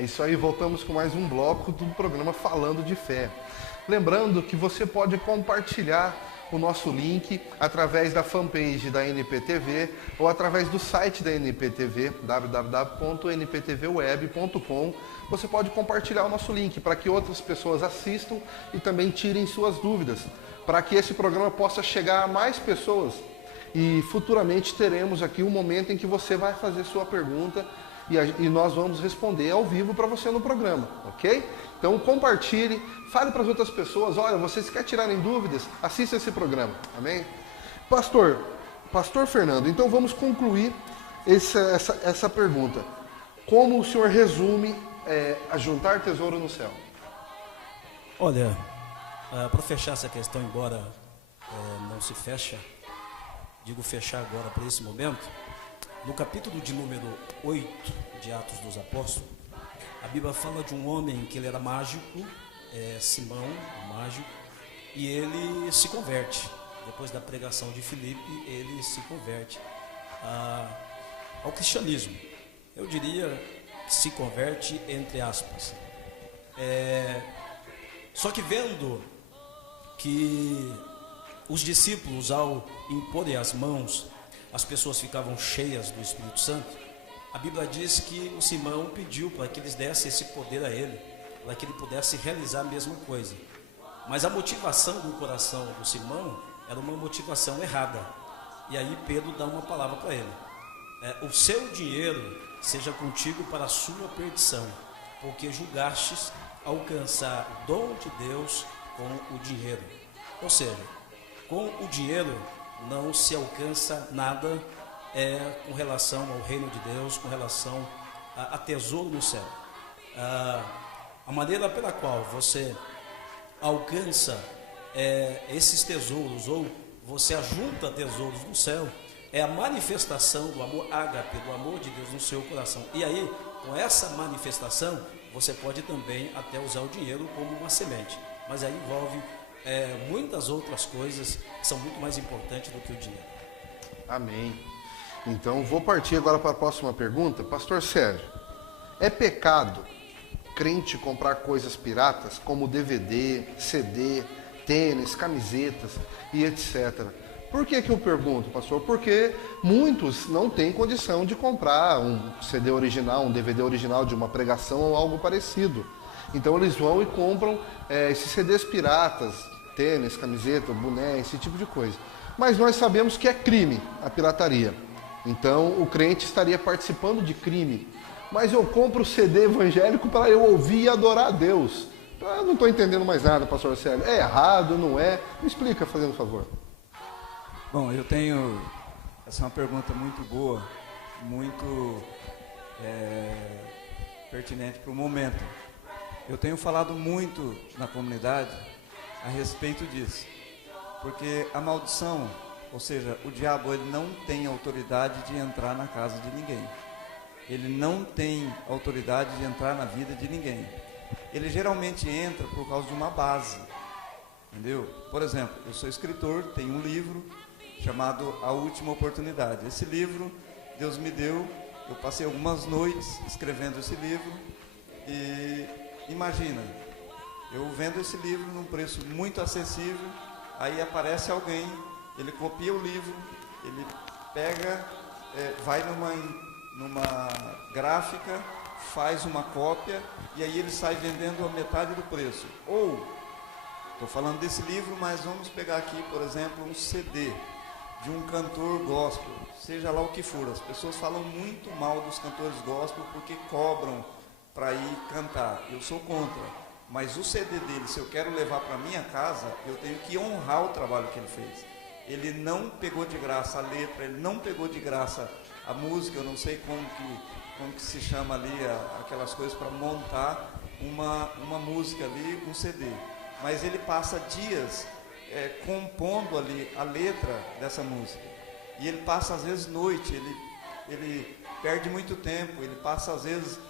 É isso aí, voltamos com mais um bloco do programa Falando de Fé. Lembrando que você pode compartilhar o nosso link através da fanpage da NPTV ou através do site da NPTV, www.nptvweb.com. Você pode compartilhar o nosso link para que outras pessoas assistam e também tirem suas dúvidas, para que esse programa possa chegar a mais pessoas. E futuramente teremos aqui um momento em que você vai fazer sua pergunta e nós vamos responder ao vivo para você no programa, ok? Então compartilhe, fale para as outras pessoas, olha, vocês querem tirarem dúvidas, assista esse programa, amém? Pastor Fernando, então vamos concluir essa pergunta. Como o senhor resume a juntar tesouro no céu? Olha, para fechar essa questão, embora não se fecha, digo fechar agora para esse momento, no capítulo de número 8 de Atos dos Apóstolos, a Bíblia fala de um homem que ele era mágico, Simão, o mágico, e ele se converte. Depois da pregação de Filipe, ele se converte ao cristianismo. Eu diria que se converte entre aspas. Só que vendo que os discípulos, ao imporem as mãos, as pessoas ficavam cheias do Espírito Santo, a Bíblia diz que o Simão pediu para que eles dessem esse poder a ele, para que ele pudesse realizar a mesma coisa. Mas a motivação do coração do Simão era uma motivação errada. E aí Pedro dá uma palavra para ele: o seu dinheiro seja contigo para a sua perdição, porque julgastes alcançar o dom de Deus com o dinheiro. Ou seja, com o dinheiro não se alcança nada com relação ao reino de Deus, com relação a tesouro no céu. A maneira pela qual você alcança esses tesouros, ou você ajunta tesouros no céu, é a manifestação do amor ágape, do amor de Deus no seu coração. E aí, com essa manifestação, você pode também até usar o dinheiro como uma semente, mas aí envolve muitas outras coisas que são muito mais importantes do que o dinheiro. Amém. Então vou partir agora para a próxima pergunta. Pastor Sérgio, é pecado crente comprar coisas piratas como DVD, CD, tênis, camisetas e etc? Por que eu pergunto, pastor? Porque muitos não têm condição de comprar um CD original, um DVD original de uma pregação ou algo parecido. Então eles vão e compram esses CDs piratas, tênis, camiseta, boné, esse tipo de coisa. Mas nós sabemos que é crime a pirataria. Então o crente estaria participando de crime. Mas eu compro o CD evangélico para eu ouvir e adorar a Deus. Eu não estou entendendo mais nada, pastor Sérgio. É errado, não é? Me explica, fazendo favor. Bom, essa é uma pergunta muito boa, muito pertinente para o momento. Eu tenho falado muito na comunidade a respeito disso, porque a maldição, ou seja, o diabo, ele não tem autoridade de entrar na casa de ninguém. Ele não tem autoridade de entrar na vida de ninguém. Ele geralmente entra por causa de uma base, entendeu? Por exemplo, eu sou escritor, tenho um livro chamado A Última Oportunidade. Esse livro Deus me deu, eu passei algumas noites escrevendo esse livro e imagina, eu vendo esse livro num preço muito acessível, aí aparece alguém, ele copia o livro, ele pega, vai numa gráfica, faz uma cópia e aí ele sai vendendo a metade do preço. Ou, estou falando desse livro, mas vamos pegar aqui, por exemplo, um CD de um cantor gospel, seja lá o que for. As pessoas falam muito mal dos cantores gospel porque cobram para ir cantar. Eu sou contra, mas o CD dele, se eu quero levar para minha casa, eu tenho que honrar o trabalho que ele fez. Ele não pegou de graça a letra, ele não pegou de graça a música, eu não sei como que se chama ali aquelas coisas para montar uma música ali, um CD. Mas ele passa dias compondo ali a letra dessa música. E ele passa às vezes noite, ele perde muito tempo, ele passa às vezes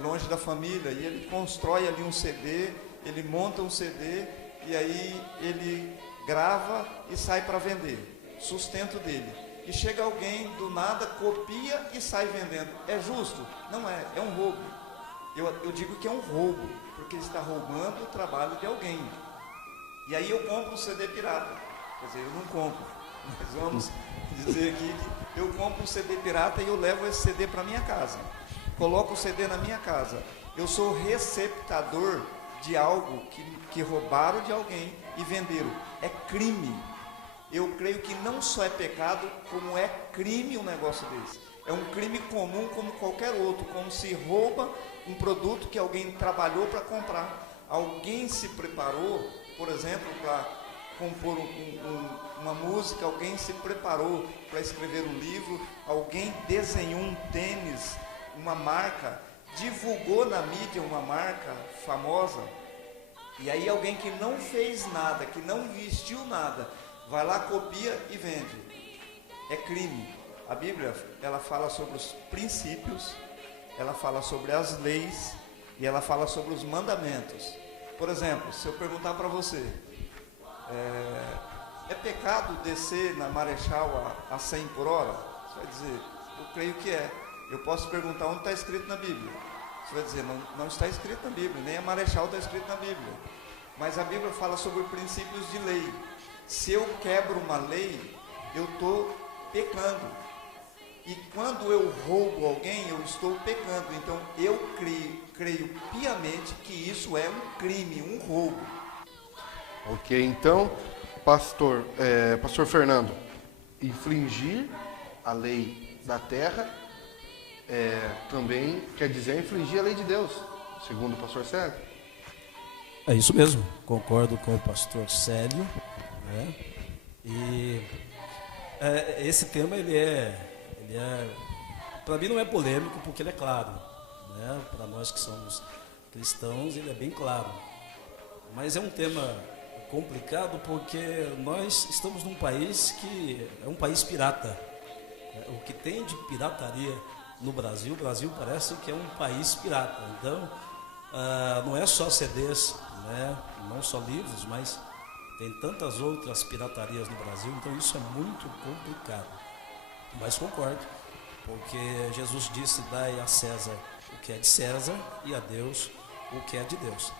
longe da família, e ele constrói ali um CD, ele monta um CD, e aí ele grava e sai para vender, sustento dele. E chega alguém do nada, copia e sai vendendo. É justo? Não é, é um roubo. eu digo que é um roubo, porque ele está roubando o trabalho de alguém. E aí eu compro um CD pirata. Quer dizer, eu não compro, mas vamos dizer aqui que eu compro um CD pirata e eu levo esse CD para minha casa. Coloco o CD na minha casa. Eu sou receptador de algo que roubaram de alguém e venderam. É crime. Eu creio que não só é pecado, como é crime um negócio desse. É um crime comum como qualquer outro, como se rouba um produto que alguém trabalhou para comprar. Alguém se preparou, por exemplo, para compor uma música, alguém se preparou para escrever um livro, alguém desenhou um tênis, uma marca, divulgou na mídia uma marca famosa, e aí alguém que não fez nada, que não vestiu nada, vai lá, copia e vende. É crime. A Bíblia, ela fala sobre os princípios, ela fala sobre as leis e ela fala sobre os mandamentos. Por exemplo, se eu perguntar para você, é pecado descer na Marechal a 100 por hora? Você vai dizer, eu creio que é. Eu posso perguntar onde está escrito na Bíblia. Você vai dizer, não está escrito na Bíblia, nem a Marechal está escrito na Bíblia. Mas a Bíblia fala sobre princípios de lei. Se eu quebro uma lei, eu estou pecando. E quando eu roubo alguém, eu estou pecando. Então eu creio piamente que isso é um crime, um roubo. Ok, então, pastor Fernando, infringir a lei da terra também quer dizer infringir a lei de Deus, segundo o pastor Célio. É isso mesmo, concordo com o pastor Célio, né? E esse tema ele é, para mim não é polêmico, porque ele é claro, né? Para nós que somos cristãos ele é bem claro, mas é um tema complicado porque nós estamos num país que é um país pirata. O que tem de pirataria no Brasil, o Brasil parece que é um país pirata. Então, não é só CDs, né? Não só livros, mas tem tantas outras piratarias no Brasil, então isso é muito complicado. Mas concordo, porque Jesus disse, dai a César o que é de César e a Deus o que é de Deus.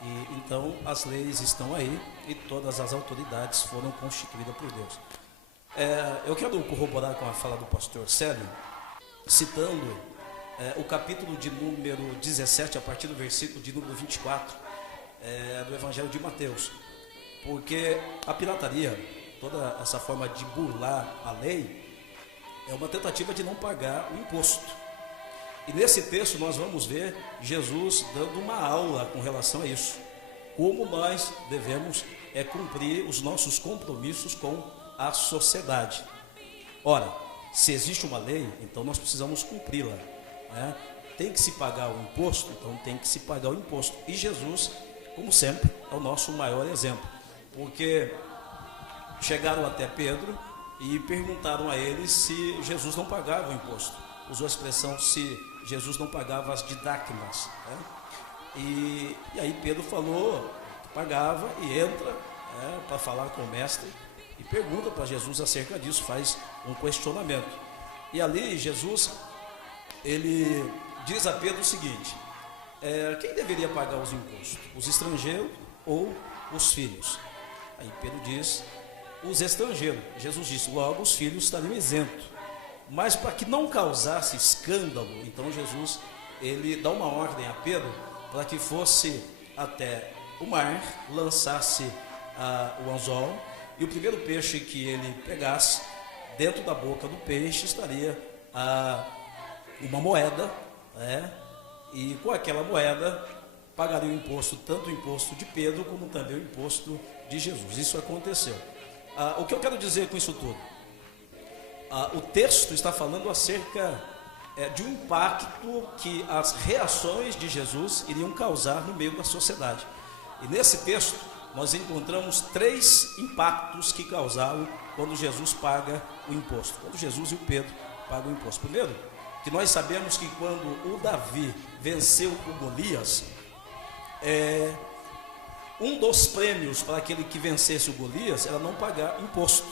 E então as leis estão aí e todas as autoridades foram constituídas por Deus. Eu quero corroborar com a fala do pastor Célio, citando o capítulo de número 17, a partir do versículo de número 24, do Evangelho de Mateus. Porque a pirataria, toda essa forma de burlar a lei, é uma tentativa de não pagar o imposto. E nesse texto nós vamos ver Jesus dando uma aula com relação a isso. Como nós devemos cumprir os nossos compromissos com a sociedade. Ora, se existe uma lei, então nós precisamos cumpri-la, né? Tem que se pagar o imposto, então tem que se pagar o imposto. E Jesus, como sempre, é o nosso maior exemplo. Porque chegaram até Pedro e perguntaram a ele se Jesus não pagava o imposto. Usou a expressão se Jesus não pagava as didacmas, né? E aí Pedro falou que pagava e entra para falar com o mestre e pergunta para Jesus acerca disso, faz um questionamento. E ali Jesus, ele diz a Pedro o seguinte, quem deveria pagar os impostos? Os estrangeiros ou os filhos? Aí Pedro diz, os estrangeiros. Jesus disse, logo os filhos estariam isentos. Mas para que não causasse escândalo, então Jesus, ele dá uma ordem a Pedro para que fosse até o mar, lançasse o anzol, e o primeiro peixe que ele pegasse, dentro da boca do peixe estaria uma moeda, né? E com aquela moeda pagaria o imposto, tanto o imposto de Pedro como também o imposto de Jesus. Isso aconteceu. O que eu quero dizer com isso tudo? O texto está falando acerca de um impacto que as reações de Jesus iriam causar no meio da sociedade. E nesse texto nós encontramos 3 impactos que causaram quando Jesus paga o imposto, quando Jesus e o Pedro pagam o imposto. Primeiro, que nós sabemos que quando o Davi venceu o Golias, um dos prêmios para aquele que vencesse o Golias era não pagar imposto.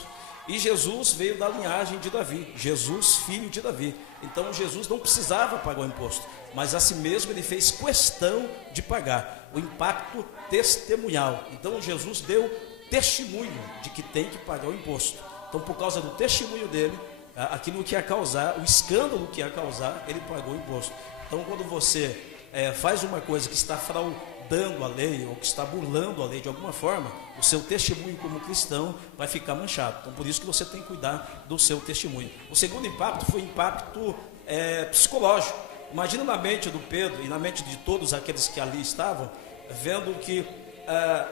E Jesus veio da linhagem de Davi, Jesus, filho de Davi. Então Jesus não precisava pagar o imposto, mas a si mesmo ele fez questão de pagar o impacto testemunhal. Então Jesus deu testemunho de que tem que pagar o imposto. Então, por causa do testemunho dele, aquilo que ia causar, o escândalo que ia causar, ele pagou o imposto. Então, quando você faz uma coisa que está fraudando a lei, ou que está burlando a lei de alguma forma, o seu testemunho como cristão vai ficar manchado. Então, por isso que você tem que cuidar do seu testemunho. O segundo impacto foi o impacto psicológico. Imagina na mente do Pedro e na mente de todos aqueles que ali estavam, vendo que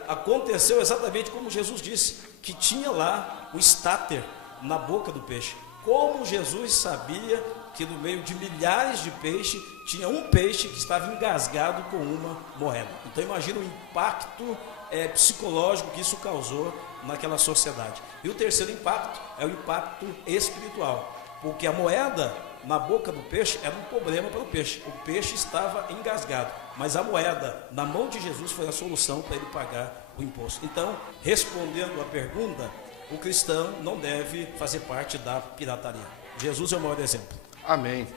aconteceu exatamente como Jesus disse, que tinha lá o estáter na boca do peixe. Como Jesus sabia que no meio de milhares de peixes, tinha um peixe que estava engasgado com uma moeda. Então imagina o impacto psicológico que isso causou naquela sociedade. E o terceiro impacto é o impacto espiritual, porque a moeda na boca do peixe era um problema para o peixe. O peixe estava engasgado, mas a moeda na mão de Jesus foi a solução para ele pagar o imposto. Então, respondendo à pergunta, o cristão não deve fazer parte da pirataria. Jesus é o maior exemplo. Amém.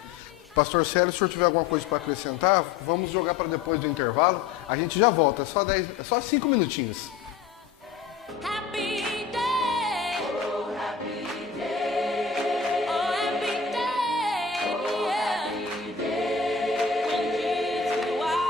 Pastor Célio, se o senhor tiver alguma coisa para acrescentar, vamos jogar para depois do intervalo. A gente já volta, é só 5 minutinhos.